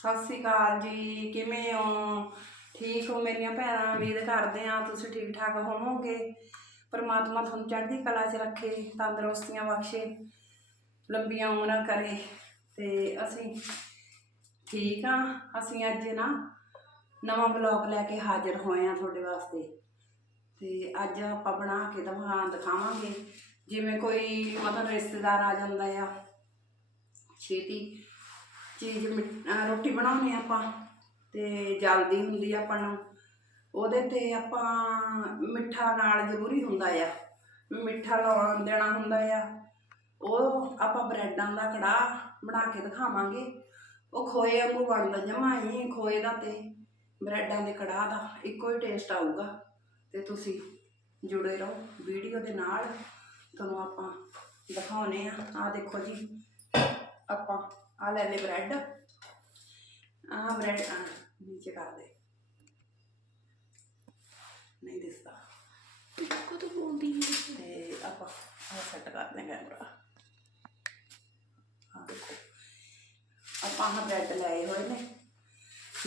ਸਤਿ ਸ਼੍ਰੀ ਅਕਾਲ ਜੀ, ਕਿਵੇਂ ਹੋ? ਠੀਕ ਹੋ ਮੇਰੀਆਂ ਭੈਣਾਂ? ਉਮੀਦ ਕਰਦੇ ਆ ਤੁਸੀਂ ਠੀਕ ਠਾਕ ਹੋਵੋਗੇ। ਪਰਮਾਤਮਾ ਤੁਹਾਨੂੰ ਚੜ੍ਹਦੀ ਕਲਾ 'ਚ ਰੱਖੇ, ਤੰਦਰੁਸਤੀਆਂ ਬਖਸ਼ੇ, ਲੰਬੀਆਂ ਉਮਰਾਂ ਕਰੇ ਤੇ ਅਸੀਂ ਠੀਕ ਆ ਅਸੀਂ ਅੱਜ ਨਾ ਨਵਾਂ ਬਲੌਗ ਲੈ ਕੇ ਹਾਜ਼ਰ ਹੋਏ ਆ ਤੁਹਾਡੇ ਵਾਸਤੇ ਤੇ ਅੱਜ ਆਪਾਂ ਬਣਾ ਕੇ ਦਿਖਾ, ਦਿਖਾਵਾਂਗੇ। ਜਿਵੇਂ ਕੋਈ ਮਤਲਬ ਰਿਸ਼ਤੇਦਾਰ ਆ ਜਾਂਦਾ ਆ, ਛੇਤੀ ਚੀਜ਼ ਮਿ- ਅਹ ਰੋਟੀ ਹਾਂ ਆਪਾਂ ਤੇ ਜਲਦੀ ਹੁੰਦੀ ਆ ਆਪਾਂ ਨੂੰ। ਉਹਦੇ ਤੇ ਆਪਾਂ ਮਿੱਠਾ ਨਾਲ ਜ਼ਰੂਰੀ ਹੁੰਦਾ ਆ। ਮਿੱਠਾ ਲਾਉਣ ਦੇਣਾ ਹੁੰਦਾ ਆ। ਉਹ ਆਪਾਂ ਬ੍ਰੈਡਾਂ ਦਾ ਕੜਾਹ ਬਣਾ ਕੇ ਦਿਖਾਵਾਂਗੇ। ਉਹ ਖੋਏ ਵਾਂਗੂ ਬਣਦਾ, ਜਮਾਂ ਹੀ ਖੋਏ ਦਾ ਤੇ ਬ੍ਰੈਡਾਂ ਦੇ ਕੜਾਹ ਦਾ ਇੱਕੋ ਹੀ ਟੇਸਟ ਆਊਗਾ। ਤੇ ਤੁਸੀਂ ਜੁੜੇ ਰਹੋ ਵੀਡੀਓ ਦੇ ਨਾਲ। ਤੁਹਾਨੂੰ ਆਪਾਂ ਦਿਖਾਉਨੇ ਆ। ਆ ਦੇਖੋ ਜੀ, ਆਪਾਂ ਆ ਲੈ ਲੈ ਬ੍ਰੈਡ। ਆ ਬ੍ਰੈਡ ਆ ਨੀਚੇ ਕਰ ਦੇ। ਨਹੀਂ ਦਿਸਦਾ। ਕਦੋਂ ਬੋਲਦੀ ਹੈ ਤੇ ਆਪਾਂ ਆ ਸੈੱਟ ਕਰਦੇ ਹਾਂ ਕੈਮਰਾ ਆ ਦੇਖੋ। ਆਪਾਂ ਆਹ ਬ੍ਰੈਡ ਲਏ ਹੋਏ ਨੇ।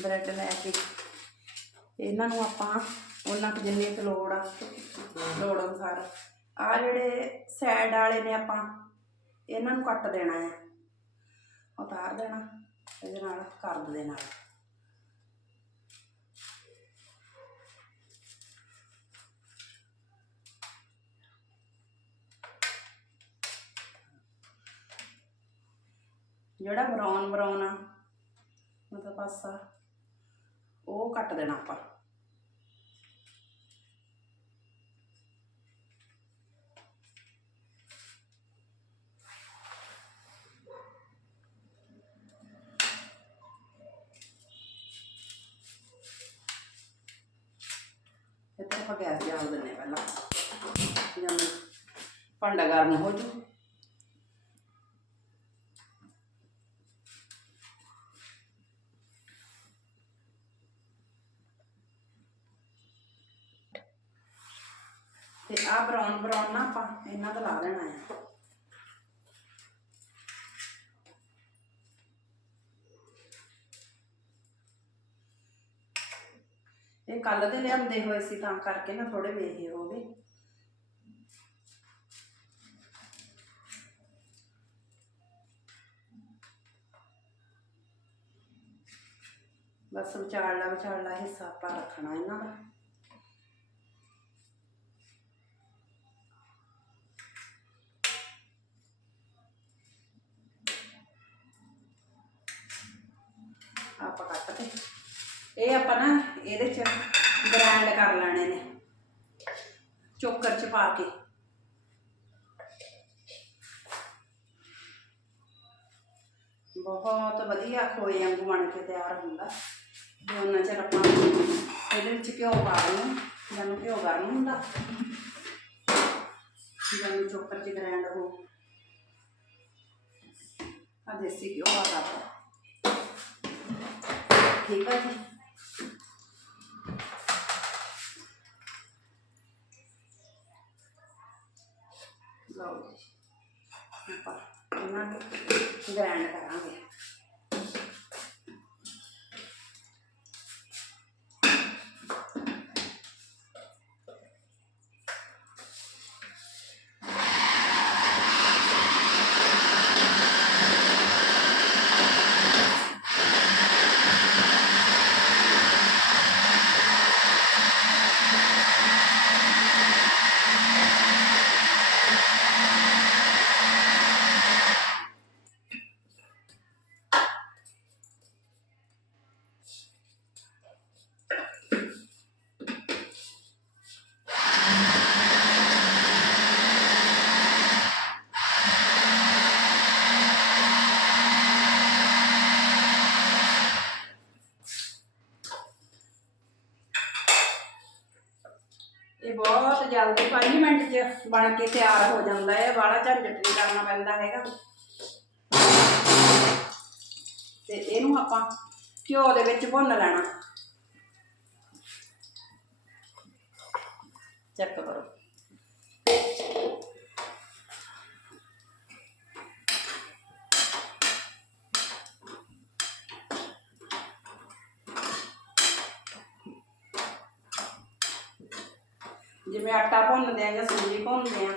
ਬ੍ਰੈਡ ਲੈ ਕੇ ਇਹਨਾਂ ਨੂੰ ਆਪਾਂ ਉਹਨਾਂ ਕੁ ਜਿੰਨੀ ਕੁ ਲੋੜ ਆ ਲੋੜ ਅਨੁਸਾਰ। ਆ ਜਿਹੜੇ ਸਾਈਡ ਵਾਲੇ ਨੇ ਆਪਾਂ ਇਹਨਾਂ ਨੂੰ ਕੱਟ ਦੇਣਾ ਹੈ ਉਤਾਰ ਦੇਣਾ, ਇਹਦੇ ਨਾਲ, ਕਰਦ ਦੇ ਨਾਲ। ਜਿਹੜਾ ਬਰਾਉਨ ਬਰਾਊਨ ਆ ਮਤਲਬ ਪਾਸਾ, ਉਹ ਕੱਟ ਦੇਣਾ ਆਪਾਂ ਇੱਥੇ ਆਪਾਂ ਗੈਸ ਜਾਲ ਦਿੰਨੇ ਪਹਿਲਾਂ। ਜਦੋਂ ਭਾਂਡਾ ਗਰਮ ਹੋ ਜੂ। ਤੇ ਆ ਬਰਾਊਨ ਬਰਾਊਨ ਨਾ ਆਪਾਂ ਇਹਨਾਂ ਦਾ ਲਾ ਲੈਣਾ ਹੈ ਇਹ ਕੱਲ ਦੇ ਲਿਆਂਦੇ ਹੋਏ ਸੀ, ਤਾਂ ਕਰਕੇ ਨਾ ਥੋੜੇ ਵੇਹੇ ਹੋ ਗਏ। ਬਸ ਵਿਚਾਰਲਾ ਵਿਚਾਰਲਾ ਹਿੱਸਾ ਆਪਾਂ ਰੱਖਣਾ ਇਹਨਾਂ ਦਾ। ਇਹ ਆਪਾਂ ਨਾ ਇਹਦੇ ਚ ਗ੍ਰਾਈਂਡ ਕਰ ਲੈਣੇ ਨੇ। ਚੋਕਰ ਚ ਪਾ ਕੇ। ਬਹੁਤ ਵਧੀਆ ਖੋਏ ਵਾਂਗੂ ਬਣ ਕੇ ਤਿਆਰ ਹੁੰਦਾ। ਤੇ ਉਹਨਾਂ ਚਿਰ ਆਪਾਂ ਇਹਦੇ ਵਿੱਚ ਘਿਓ ਪਾ ਦੇਣਾ ਜਦੋਂ ਘਿਓ ਗਰਮ ਹੁੰਦਾ ਜਦੋਂ ਚੋਕਰ ਚ ਗ੍ਰਾਈਂਡ ਹੋ। ਆ ਦੇਸੀ ਘਿਓ ਆ ਕਰਦਾ ਠੀਕ ਹੈ ਜੀ। ਇਹਨਾਂ ਨੂੰ ਗ੍ਰਾਈਂਡ ਕਰਾਂਗੇ ਇਹ ਬਹੁਤ ਜਲਦੀ 5 ਮਿੰਟ 'ਚ ਬਣ ਕੇ ਤਿਆਰ ਹੋ ਜਾਂਦਾ ਹੈ। ਬਾਹਲਾ ਝੰਜਟ ਨਹੀਂ ਕਰਨਾ ਪੈਂਦਾ ਹੈਗਾ। ਤੇ ਇਹਨੂੰ ਆਪਾਂ ਘਿਓ ਦੇ ਵਿੱਚ ਭੁੰਨ ਲੈਣਾ। ਚੈੱਕ ਕਰੋ। ਜਿਵੇਂ ਆਟਾ ਭੁੰਨਦੇ ਆ ਜਾਂ ਸੂਜੀ ਭੁੰਨਦੇ ਆ,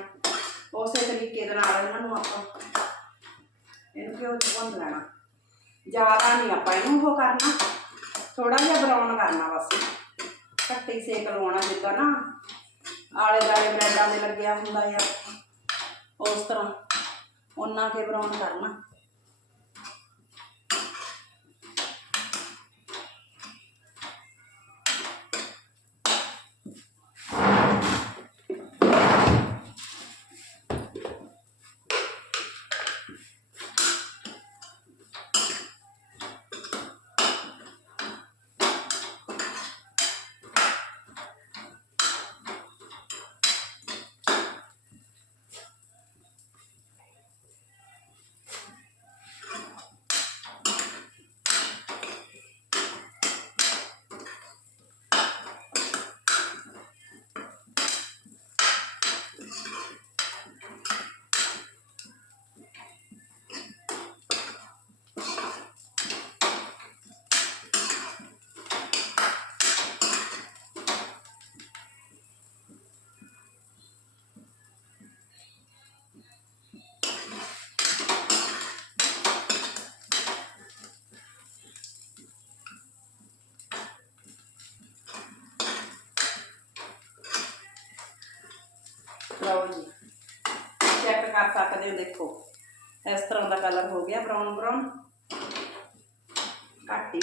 ਉਸੇ ਤਰੀਕੇ ਦੇ ਨਾਲ ਇਹਨਾਂ ਨੂੰ ਆਪਾਂ ਇਹਨੂੰ ਘਿਓ 'ਚ ਭੁੰਨ ਲੈਣਾ। ਜ਼ਿਆਦਾ ਨਹੀਂ ਆਪਾਂ ਇਹਨੂੰ ਉਹ ਕਰਨਾ ਥੋੜਾ ਜਿਹਾ ਬਰਾਊਨ ਕਰਨਾ ਬਸ। ਘੱਟੀ ਸੇਕ ਲਵਾਉਣਾ ਜਿੱਦਾਂ ਨਾ, ਆਲੇ ਦਾਲੇ ਬ੍ਰੈਡਾਂ ਦੇ ਲੱਗਿਆ ਹੁੰਦਾ ਆ, ਉਸ ਤਰ੍ਹਾਂ। ਉਹਨਾਂ ਕੇ ਬਰਾਊਨ ਕਰਨਾ। ਕਰ ਸਕਦੇ ਹੋ ਦੇਖੋ। ਇਸ ਤਰ੍ਹਾਂ ਦਾ ਕਲਰ ਹੋ ਗਿਆ ਬਰਾਊਨ ਬਰਾਊਨ ਘੱਟ ਹੀ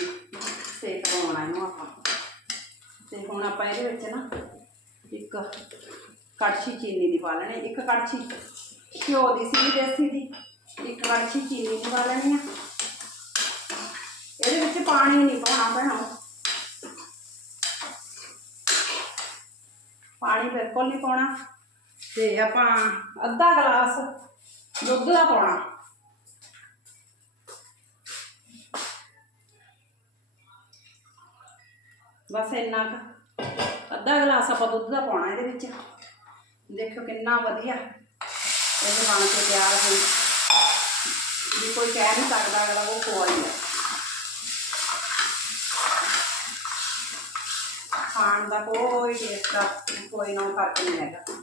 ਸੇਕ ਲਵਾਉਣਾ ਇਹਨੂੰ ਆਪਾਂ। ਤੇ ਹੁਣ ਆਪਾਂ ਇਹਦੇ ਵਿੱਚ ਨਾ ਇੱਕ ਕੜਛੀ ਚੀਨੀ ਦੀ ਪਾ ਲੈਣੀ ਇੱਕ ਕੜਛੀ ਘਿਓ ਦੀ ਸੀ, ਦੇਸੀ ਦੀ। ਇੱਕ ਕੜਛੀ ਚੀਨੀ ਦੀ ਪਾ ਲੈਣੀ ਆ। ਇਹਦੇ ਵਿੱਚ ਪਾਣੀ ਨਹੀਂ ਪਾਉਣਾ ਪੈਣਾ ਪਾਣੀ ਬਿਲਕੁਲ ਨਹੀਂ ਪਾਉਣਾ। ਤੇ ਆਪਾਂ ਅੱਧਾ ਗਲਾਸ ਦੁੱਧ ਦਾ ਪਾਉਣਾ। ਬਸ ਇੰਨਾ ਕੁ। ਅੱਧਾ ਗਲਾਸ ਆਪਾਂ ਦੁੱਧ ਦਾ ਪਾਉਣਾ ਇਹਦੇ ਵਿੱਚ। ਦੇਖੋ ਕਿੰਨਾ ਵਧੀਆ। ਇਹ ਬਣ ਕੇ ਤਿਆਰ ਹੋਈ। ਵੀ ਕੋਈ ਕਹਿ ਨਹੀਂ ਸਕਦਾ ਅਗਲਾ, ਉਹ ਖੋਆ ਹੀ ਹੈ ਖਾਣ ਦਾ ਕੋਈ ਟੇਸਟ ਕੋਈ ਨਾ ਫ਼ਰਕ ਨਹੀਂ ਹੈਗਾ।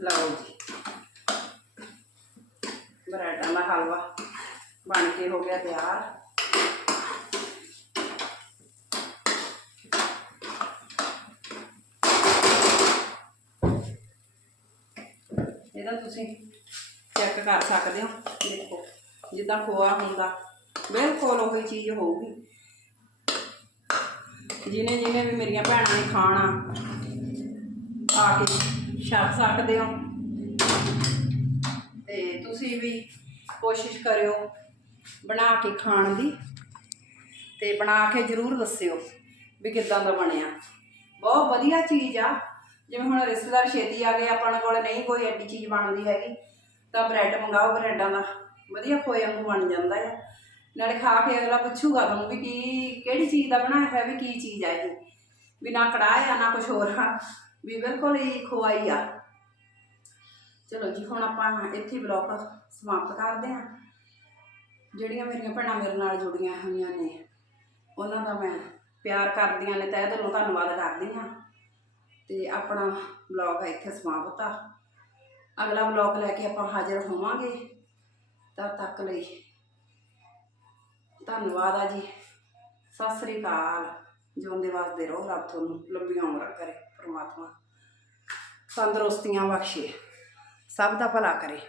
ਲਓ ਜੀ। ਬਰੈਡਾਂ ਦਾ ਹਲਵਾ ਬਣ ਕੇ ਹੋ ਗਿਆ ਤਿਆਰ। ਇਹਦਾ ਤੁਸੀਂ ਚੈੱਕ ਕਰ ਸਕਦੇ ਹੋ। ਦੇਖੋ, ਜਿੱਦਾਂ ਖੋਆ ਹੁੰਦਾ, ਬਿਲਕੁਲ ਉਹੀ ਚੀਜ਼ ਹੋਊਗੀ। ਜਿਹਨੇ ਜਿਹਨੇ ਵੀ ਮੇਰੀਆਂ ਭੈਣਾਂ ਨੇ ਖਾਣਾ, ਆ ਕੇ ਛਕ ਸਕਦੇ ਹੋ। ਤੇ ਤੁਸੀਂ ਵੀ ਕੋਸ਼ਿਸ਼ ਕਰਿਓ ਬਣਾ ਕੇ ਖਾਣ ਦੀ। ਤੇ ਬਣਾ ਕੇ ਜ਼ਰੂਰ ਦੱਸਿਓ ਵੀ ਕਿੱਦਾਂ ਦਾ ਬਣਿਆ। ਬਹੁਤ ਵਧੀਆ ਚੀਜ਼ ਆ। ਜਿਵੇਂ ਹੁਣ ਰਿਸ਼ਤੇਦਾਰ ਛੇਤੀ ਆ ਗਏ, ਆਪਾਂ ਕੋਲ ਨਹੀਂ ਕੋਈ ਐਡੀ ਚੀਜ਼ ਬਣਦੀ ਹੈਗੀ, ਤਾਂ ਬ੍ਰੈਡ ਮੰਗਾਓ ਬ੍ਰੈਡਾਂ ਦਾ। ਵਧੀਆ ਖੋਏ ਵਾਂਗੂ ਬਣ ਜਾਂਦਾ ਹੈ ਨਾਲੇ ਖਾ ਕੇ ਅਗਲਾ ਪੁੱਛੂਗਾ ਤੁਹਾਨੂੰ ਵੀ ਕੀ, ਕਿਹੜੀ ਚੀਜ਼ ਦਾ ਬਣਾਇਆ ਹੋਇਆ, ਵੀ ਕੀ ਚੀਜ਼ ਆ ਇਹ। ਵੀ ਨਾ ਕੜਾਹ ਆ, ਨਾ ਕੁਝ ਹੋਰ ਆ। ਵੀ ਬਿਲਕੁਲ ਹੀ ਖਵਾਈ ਆ। ਚਲੋ ਜੀ, ਹੁਣ ਆਪਾਂ ਇੱਥੇ ਬਲੌਗ ਸਮਾਪਤ ਕਰਦੇ ਹਾਂ। ਜਿਹੜੀਆਂ ਮੇਰੀਆਂ ਭੈਣਾਂ ਮੇਰੇ ਨਾਲ ਜੁੜੀਆਂ ਹੋਈਆਂ ਨੇ, ਉਹਨਾਂ ਦਾ ਮੈਂ ਪਿਆਰ ਕਰਦੀਆਂ ਨੇ, ਤਹਿ ਦਿਲੋਂ ਧੰਨਵਾਦ ਕਰਦੀ ਹਾਂ। ਤੇ ਆਪਣਾ ਬਲੌਗ ਇੱਥੇ ਸਮਾਪਤ ਆ। ਅਗਲਾ ਬਲੌਗ ਲੈ ਕੇ ਆਪਾਂ ਹਾਜ਼ਰ ਹੋਵਾਂਗੇ। ਤਦ ਤੱਕ ਲਈ ਧੰਨਵਾਦ ਆ ਜੀ। ਸਤਿ ਸ੍ਰੀ ਅਕਾਲ। ਜਿਉਂਦੇ ਵਸਦੇ ਰਹੋ, ਰੱਬ ਤੁਹਾਨੂੰ ਲੰਬੀਆਂ ਉਮਰਾਂ ਕਰੇ। ਪ੍ਰਮਾਤਮਾ ਤੰਦਰੁਸਤੀਆਂ ਬਖਸ਼ੇ ਸਭ ਦਾ ਭਲਾ ਕਰੇ।